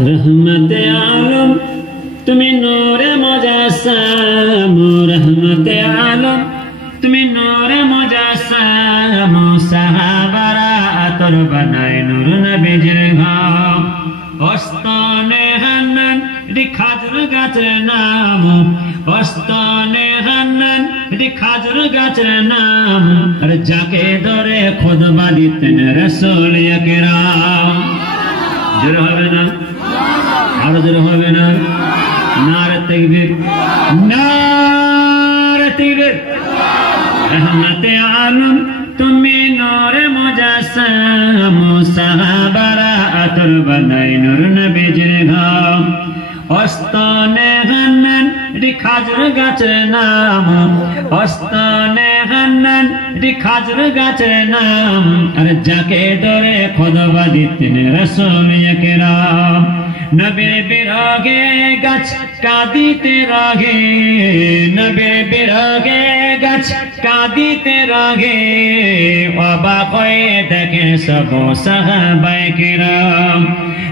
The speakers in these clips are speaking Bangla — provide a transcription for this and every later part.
রহমতে আলম তুমি নূরে মুজাসসাম, রহমতে আলম তুমি নূরে মুজাসসাম। সাহাবারা আতর বানায় নূর নবীজির ঘাম। অস্তনে হান্নান এটি খাজুর গাছের নাম, অস্তনে হান্নান এটি খাজুর গাছের নাম। আর যাকে ধরে খুতবা দিতেন রাসূল আকরাম। জোরে হবে না? আরো জোরে হবে না? নারে তাকবীর, নারে তাকবীর। রহমতে আলম তুমি নূরে মুজাসসাম। সাহাবারা আতর বানায় নূর নবীজির ঘাম। অস্তনে হান্নান এটি খাজুর গাছের নাম, অস্তনে হান্নান এটি খাজুর গাছের নাম। আর যাকে ধরে খুতবা দিতেন রাসূল আকরাম। নবীর বিরহে গাছ কাঁদিতে রাগে, নবীর বিরহে গাছ কাঁদিতে রাগে। অবাক হয়ে দেখে সব সাহাবায়ে কিরাম।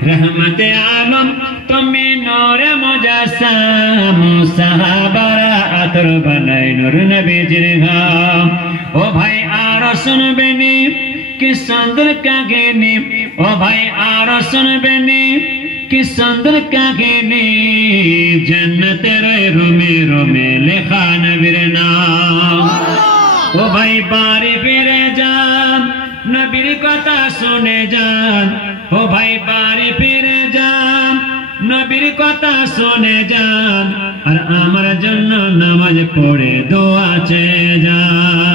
রহমতে আলম তুমি নূরে মুজাসসাম। সাহাবারা আতর বানায় নূর নবীজির ঘাম। ও ভাই আর শুনবেনি কি সুন্দর কাহিনী, ও ভাই আর শুনবেনি কি সুন্দর কাহিনী। জান্নাতের রুমে রুমে লেখা নবীর নাম। ও ভাই বাড়ি ফিরে যান, নবীর কথা শুনে যান। ও ভাই বাড়ি ফিরে যান, নবীর কথা শুনে যান। আর আমার জন্য নামাজ পড়ে দোয়া চেয়ে যান।